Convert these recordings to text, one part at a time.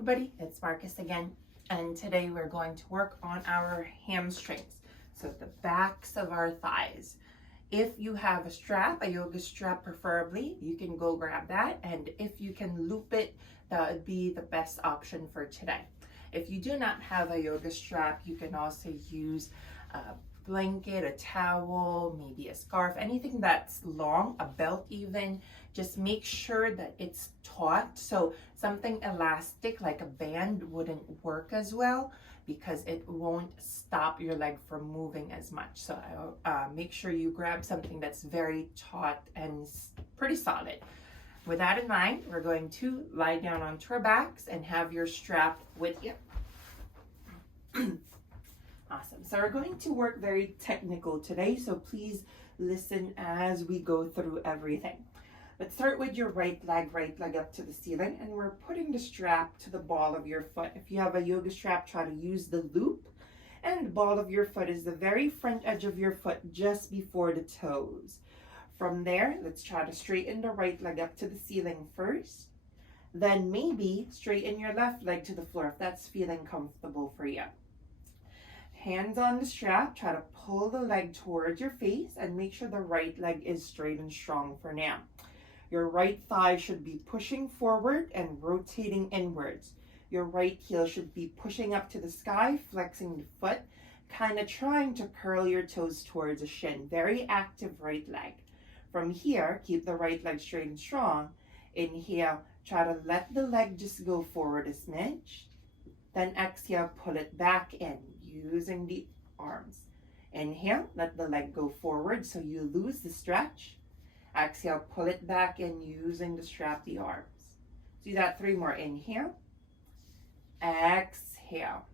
everybody, it's Marcus again, and today we're going to work on our hamstrings, so the backs of our thighs. If you have a strap, a yoga strap preferably, you can go grab that, and if you can loop it, that would be the best option for today. If you do not have a yoga strap, you can also use a blanket, a towel, maybe a scarf, anything that's long, a belt even. Just make sure that it's taut. So something elastic like a band wouldn't work as well because it won't stop your leg from moving as much. So make sure you grab something that's very taut and pretty solid. With that in mind, we're going to lie down onto our backs and have your strap with you. Awesome. So we're going to work very technical today, so please listen as we go through everything. Let's start with your right leg up to the ceiling, and we're putting the strap to the ball of your foot. If you have a yoga strap, try to use the loop, and the ball of your foot is the very front edge of your foot just before the toes. From there, let's try to straighten the right leg up to the ceiling first. Then maybe straighten your left leg to the floor if that's feeling comfortable for you. Hands on the strap, try to pull the leg towards your face and make sure the right leg is straight and strong for now. Your right thigh should be pushing forward and rotating inwards. Your right heel should be pushing up to the sky, flexing the foot, kind of trying to curl your toes towards the shin. Very active right leg. From here, keep the right leg straight and strong. Inhale, try to let the leg just go forward a smidge. Then exhale, pull it back in using the arms. Inhale, let the leg go forward so you lose the stretch. Exhale, pull it back in using the strap, the arms. Do that 3 more. Inhale, exhale.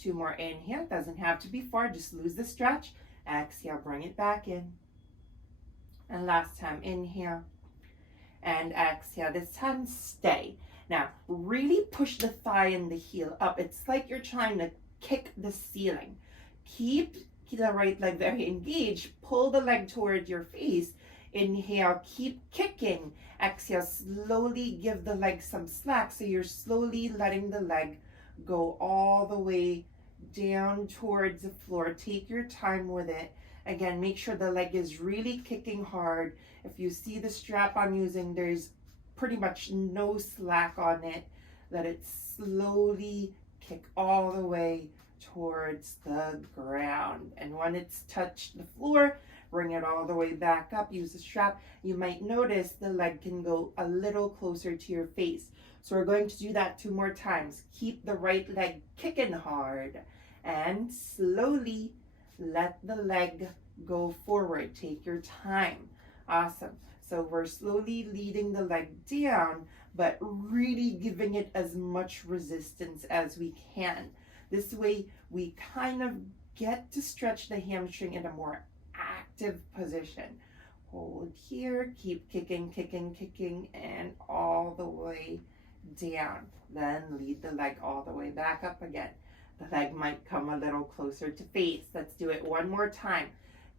2 more. Inhale, doesn't have to be far, just lose the stretch. Exhale, bring it back in. And last time, inhale and exhale. This time, stay. Now, really push the thigh and the heel up. It's like you're trying to kick the ceiling. Keep the right leg very engaged. Pull the leg toward your face. Inhale, keep kicking. Exhale, slowly give the leg some slack. So you're slowly letting the leg go all the way down towards the floor. Take your time with it. Again, make sure the leg is really kicking hard. If you see the strap I'm using, there's pretty much no slack on it. Let it slowly kick all the way towards the ground. And when it's touched the floor, bring it all the way back up. Use the strap. You might notice the leg can go a little closer to your face. So we're going to do that 2 more times. Keep the right leg kicking hard and slowly let the leg go forward. Take your time. Awesome. So we're slowly leading the leg down, but really giving it as much resistance as we can. This way, we kind of get to stretch the hamstring in a more active position. Hold here, keep kicking, kicking, kicking, and all the way down. Then lead the leg all the way back up again. The leg might come a little closer to face. Let's do it 1 more time.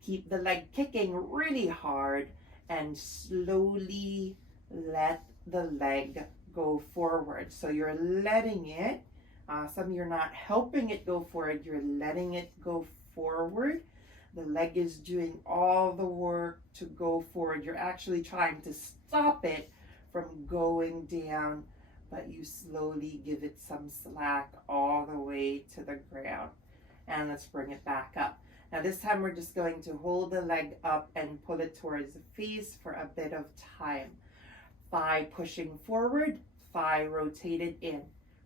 Keep the leg kicking really hard and slowly let the leg go forward. So you're letting it, awesome, you're not helping it go forward, you're letting it go forward. The leg is doing all the work to go forward. You're actually trying to stop it from going down, but you slowly give it some slack all the way to the ground. And let's bring it back up. Now this time we're just going to hold the leg up and pull it towards the face for a bit of time. Thigh pushing forward, thigh rotated in.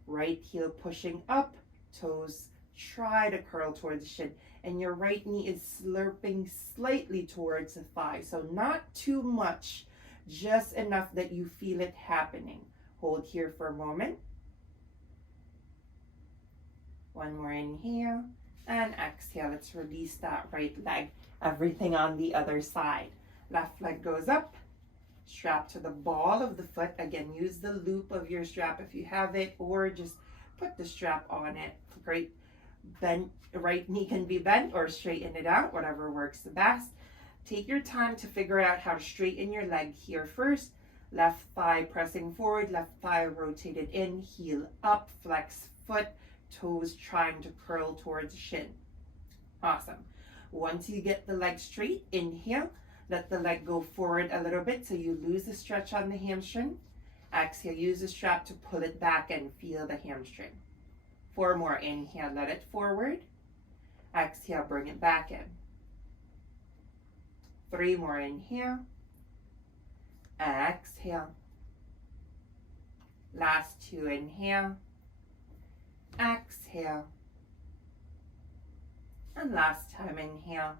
Right heel pushing up, toes try to curl towards the shin. And your right knee is slurping slightly towards the thigh. So not too much, just enough that you feel it happening. Hold here for a moment. 1 more inhale. And exhale, let's release that right leg. Everything on the other side. Left leg goes up, strap to the ball of the foot. Again, use the loop of your strap if you have it, or just put the strap on it. Great. Bend, right knee can be bent or straighten it out, whatever works the best. Take your time to figure out how to straighten your leg here first. Left thigh pressing forward, left thigh rotated in, heel up, flex foot, toes trying to curl towards shin. Awesome. Once you get the leg straight, inhale, let the leg go forward a little bit so you lose the stretch on the hamstring. Exhale, use the strap to pull it back and feel the hamstring. 4 more, inhale, let it forward. Exhale, bring it back in. 3 more, inhale. Exhale. Last 2, inhale. Exhale. And last time, inhale.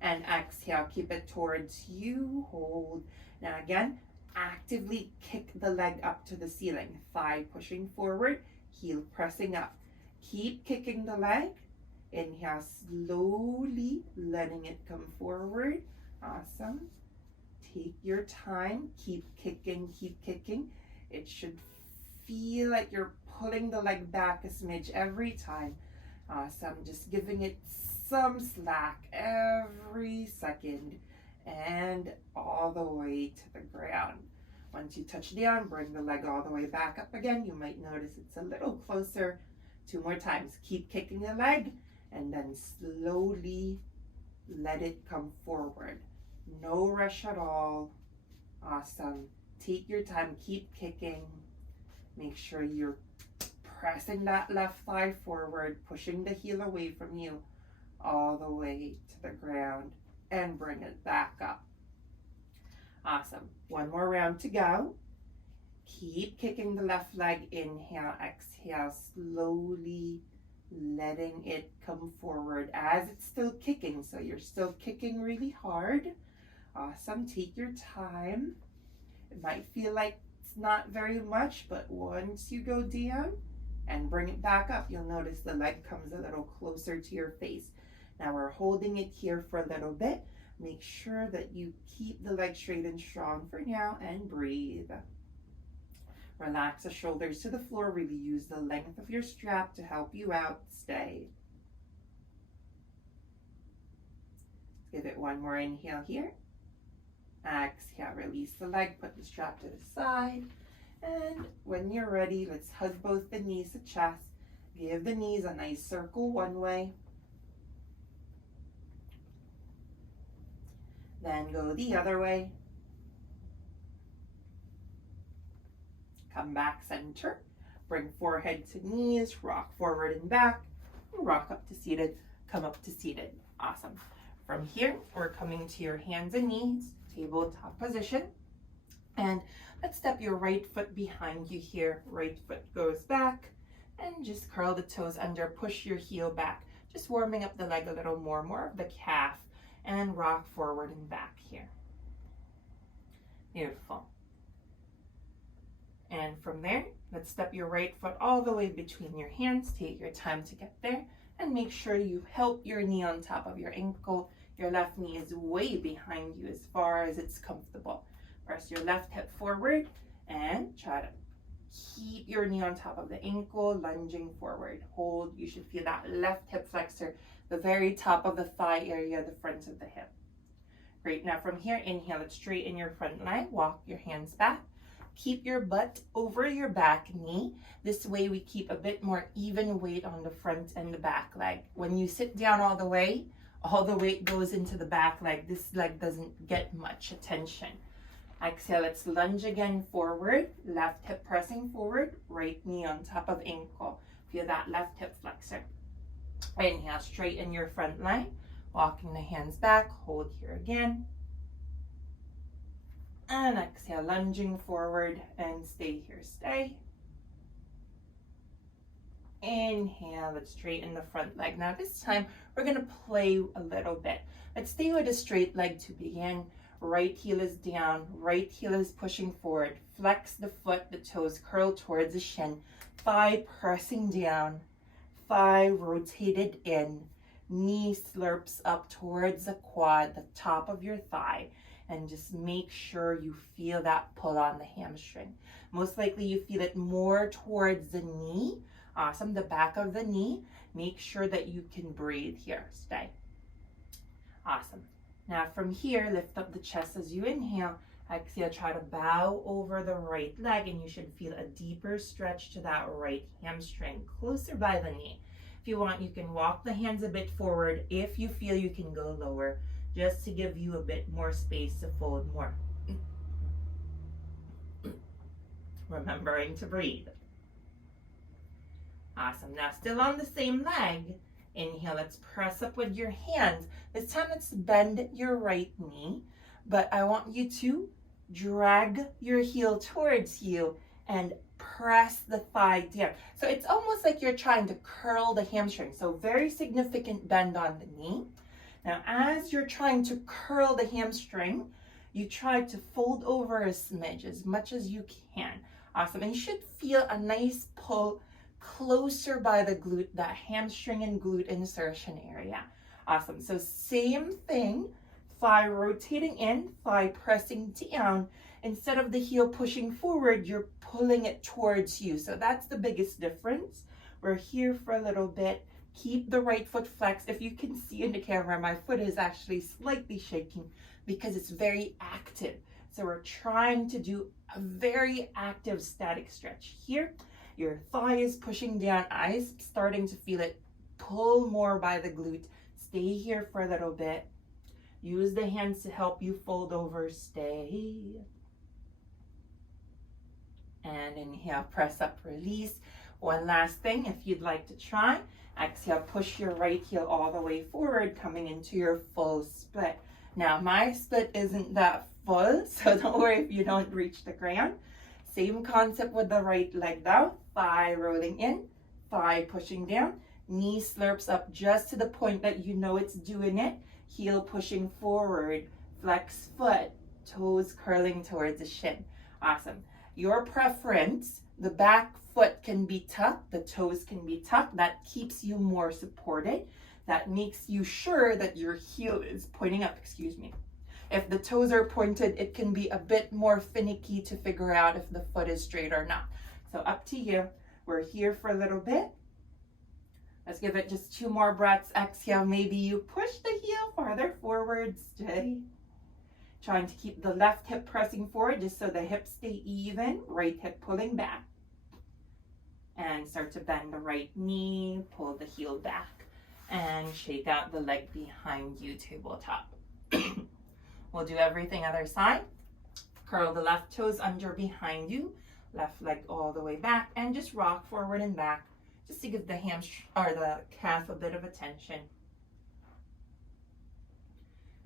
And exhale, keep it towards you, hold. Now again, actively kick the leg up to the ceiling. Thigh pushing forward, heel pressing up. Keep kicking the leg. Inhale, slowly letting it come forward. Awesome. Take your time, keep kicking, keep kicking. It should feel like you're pulling the leg back a smidge every time. Awesome, just giving it some slack every second and all the way to the ground. Once you touch down, bring the leg all the way back up again. You might notice it's a little closer. 2 more times. Keep kicking the leg and then slowly let it come forward. No rush at all. Awesome. Take your time, keep kicking. Make sure you're pressing that left thigh forward, pushing the heel away from you all the way to the ground and bring it back up. Awesome. 1 more round to go. Keep kicking the left leg. Inhale, exhale, slowly letting it come forward as it's still kicking. So you're still kicking really hard. Awesome. Take your time. It might feel like it's not very much, but once you go down and bring it back up, you'll notice the leg comes a little closer to your face. Now we're holding it here for a little bit. Make sure that you keep the leg straight and strong for now and breathe. Relax the shoulders to the floor. Really use the length of your strap to help you out. Stay. Give it 1 more inhale here. Exhale, release the leg, put the strap to the side. And when you're ready, let's hug both the knees to chest. Give the knees a nice circle one way. Then go the other way. Come back center. Bring forehead to knees, rock forward and back. Rock up to seated, come up to seated. Awesome. From here, we're coming to your hands and knees, tabletop position. And let's step your right foot behind you here. Right foot goes back and just curl the toes under, push your heel back. Just warming up the leg a little more of the calf, and rock forward and back here. Beautiful. And from there, let's step your right foot all the way between your hands. Take your time to get there and make sure you help your knee on top of your ankle. Your left knee is way behind you as far as it's comfortable. Press your left hip forward and try to keep your knee on top of the ankle, lunging forward. Hold. You should feel that left hip flexor, the very top of the thigh area, the front of the hip. Great. Now from here, inhale it straighten your front leg. Walk your hands back. Keep your butt over your back knee. This way we keep a bit more even weight on the front and the back leg. When you sit down all the weight goes into the back leg. This leg doesn't get much attention. Exhale, let's lunge again forward. Left hip pressing forward, right knee on top of ankle. Feel that left hip flexor. Inhale, straighten your front leg. Walking the hands back, hold here again. And exhale, lunging forward and stay here, stay. Inhale, let's straighten the front leg. Now this time, we're gonna play a little bit. Let's stay with a straight leg to begin. Right heel is down, right heel is pushing forward. Flex the foot, the toes curl towards the shin. Thigh pressing down, thigh rotated in. Knee slurps up towards the quad, the top of your thigh. And just make sure you feel that pull on the hamstring. Most likely you feel it more towards the knee. Awesome, the back of the knee. Make sure that you can breathe here. Stay. Awesome. Now from here, lift up the chest as you inhale Exhale, try to bow over the right leg, and you should feel a deeper stretch to that right hamstring, closer by the knee. If you want, you can walk the hands a bit forward. If you feel you can go lower, just to give you a bit more space to fold more. Remembering to breathe. Awesome. Now, still on the same leg. Inhale, let's press up with your hands. This time, let's bend your right knee, but I want you to drag your heel towards you and press the thigh down. So it's almost like you're trying to curl the hamstring. So very significant bend on the knee. Now, as you're trying to curl the hamstring, you try to fold over a smidge as much as you can. Awesome. And you should feel a nice pull closer by the glute, that hamstring and glute insertion area. Awesome. So same thing, thigh rotating in, thigh pressing down. Instead of the heel pushing forward, you're pulling it towards you. So that's the biggest difference. We're here for a little bit. Keep the right foot flexed. If you can see in the camera, my foot is actually slightly shaking because it's very active. So we're trying to do a very active static stretch here. Your thigh is pushing down. I'm starting to feel it pull more by the glute. Stay here for a little bit. Use the hands to help you fold over. Stay. And inhale, press up, release. One last thing, if you'd like to try, exhale, push your right heel all the way forward, coming into your full split. Now, my split isn't that full, so don't worry if you don't reach the ground. Same concept with the right leg down, thigh rolling in, thigh pushing down, knee slurps up just to the point that you know it's doing it, heel pushing forward, flex foot, toes curling towards the shin. Awesome. Your preference, the back foot can be tucked, the toes can be tucked. That keeps you more supported. That makes you sure that your heel is pointing up, If the toes are pointed, it can be a bit more finicky to figure out if the foot is straight or not. So up to you. We're here for a little bit. Let's give it just 2 more breaths. Exhale, maybe you push the heel farther forward. Stay. Trying to keep the left hip pressing forward just so the hips stay even. Right hip pulling back. And start to bend the right knee. Pull the heel back. And shake out the leg behind you, tabletop. We'll do everything other side. Curl the left toes under behind you. Left leg all the way back. And just rock forward and back. Just to give the hamstring or the calf a bit of attention.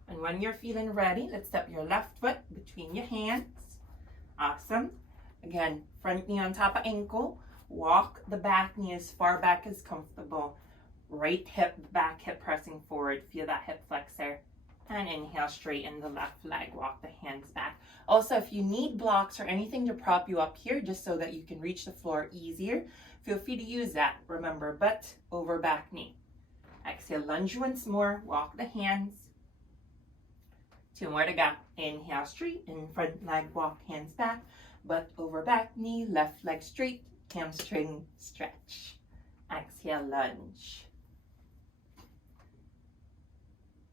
And when you're feeling ready, let's step your left foot between your hands. Awesome. Again, front knee on top of ankle. Walk the back knee as far back as comfortable. Right hip, back hip pressing forward. Feel that hip flexor. And inhale, straighten the left leg. Walk the hands back. Also, if you need blocks or anything to prop you up here, just so that you can reach the floor easier, feel free to use that. Remember, butt over back knee. Exhale, lunge once more. Walk the hands. 2 more to go. Inhale, straighten front leg, walk hands back. Butt over back knee, left leg straight, hamstring stretch. Exhale, lunge.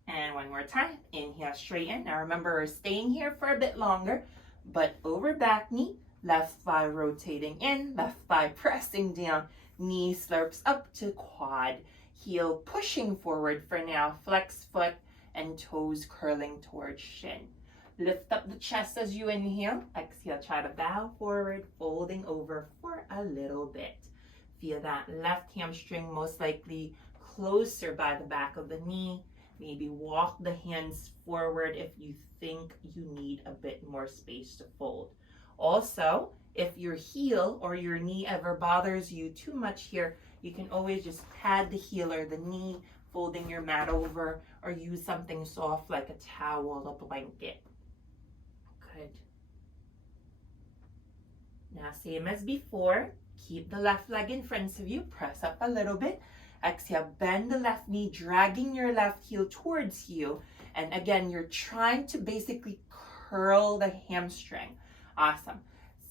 And one more time. Inhale, straighten. Now remember, we're staying here for a bit longer. Butt over back knee, left thigh rotating in, left thigh pressing down, knee slurps up to quad, heel pushing forward for now, flex foot, and toes curling towards shin. Lift up the chest as you inhale. Exhale, try to bow forward, folding over for a little bit. Feel that left hamstring most likely closer by the back of the knee. Maybe walk the hands forward if you think you need a bit more space to fold. Also, if your heel or your knee ever bothers you too much here, you can always just pad the heel or the knee, folding your mat over, or use something soft like a towel or blanket. Good. Now, same as before, keep the left leg in front of you, press up a little bit. Exhale, bend the left knee, dragging your left heel towards you. And again, you're trying to basically curl the hamstring. Awesome.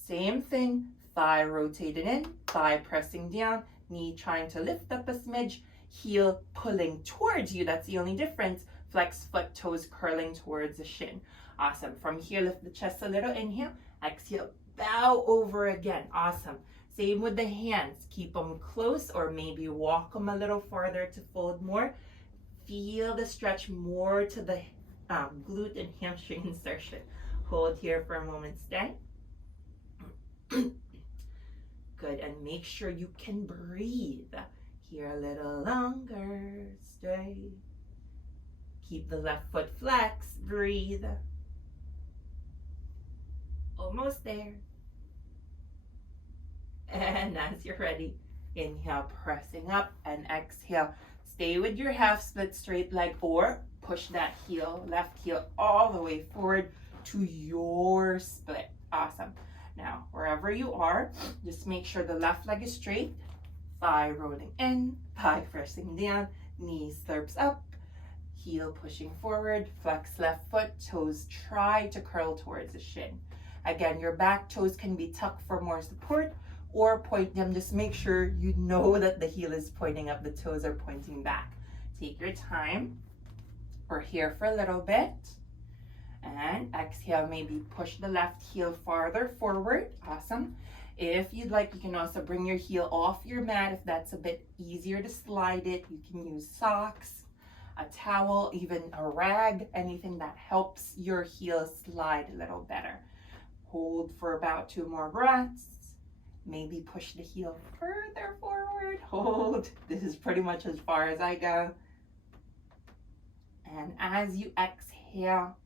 Same thing, thigh rotated in, thigh pressing down, knee trying to lift up a smidge, heel pulling towards you. That's the only difference. Flex foot, toes curling towards the shin. Awesome. From here, lift the chest a little. Inhale. Exhale. Bow over again. Awesome. Same with the hands. Keep them close or maybe walk them a little farther to fold more. Feel the stretch more to the glute and hamstring insertion. Hold here for a moment. Stay. Good. And make sure you can breathe. Here a little longer. Stay. Keep the left foot flexed. Breathe. Almost there. And as you're ready, inhale, pressing up, and exhale. Stay with your half split straight leg, or push that heel, left heel, all the way forward to your split. Awesome. Now, wherever you are, just make sure the left leg is straight, thigh rolling in, thigh pressing down, knees slurps up, heel pushing forward, flex left foot, toes try to curl towards the shin. Again, your back toes can be tucked for more support, or point them. Just make sure you know that the heel is pointing up, the toes are pointing back. Take your time. We're here for a little bit. And exhale, maybe push the left heel farther forward. Awesome. If you'd like, you can also bring your heel off your mat if that's a bit easier to slide it. You can use socks, a towel, even a rag, anything that helps your heel slide a little better. Hold for about 2 more breaths. Maybe push the heel further forward. Hold. This is pretty much as far as I go. And as you exhale,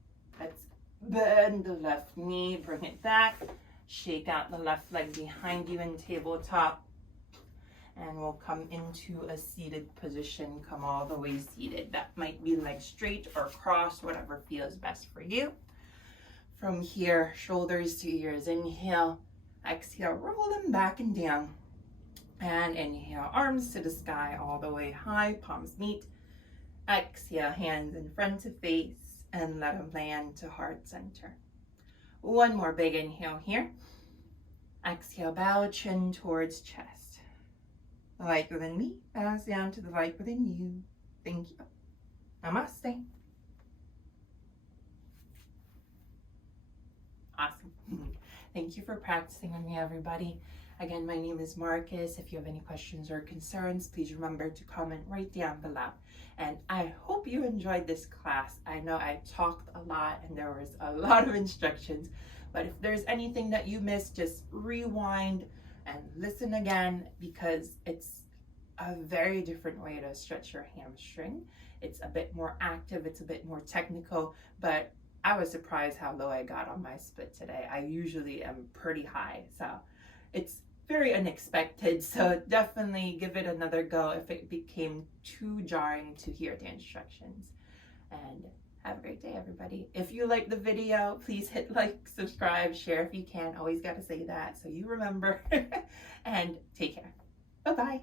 let's bend the left knee, bring it back. Shake out the left leg behind you in tabletop. And we'll come into a seated position. Come all the way seated. That might be legs straight or crossed, whatever feels best for you. From here, shoulders to ears. Inhale. Exhale, roll them back and down. And inhale, arms to the sky, all the way high, palms meet. Exhale, hands in front of face, and let them land to heart center. One more big inhale here. Exhale, bow chin towards chest. The light within me bows down to the light within you. Thank you. Namaste. Awesome. Thank you for practicing with me, everybody. Again, my name is Marcus. If you have any questions or concerns, please remember to comment right down below. And I hope you enjoyed this class. I know I talked a lot and there was a lot of instructions, but if there's anything that you missed, just rewind and listen again, because it's a very different way to stretch your hamstring. It's a bit more active, it's a bit more technical, but I was surprised how low I got on my split today. I usually am pretty high, so it's very unexpected. So definitely give it another go if it became too jarring to hear the instructions. And have a great day, everybody. If you like the video, please hit like, subscribe, share if you can. Always got to say that so you remember. And take care. Bye-bye.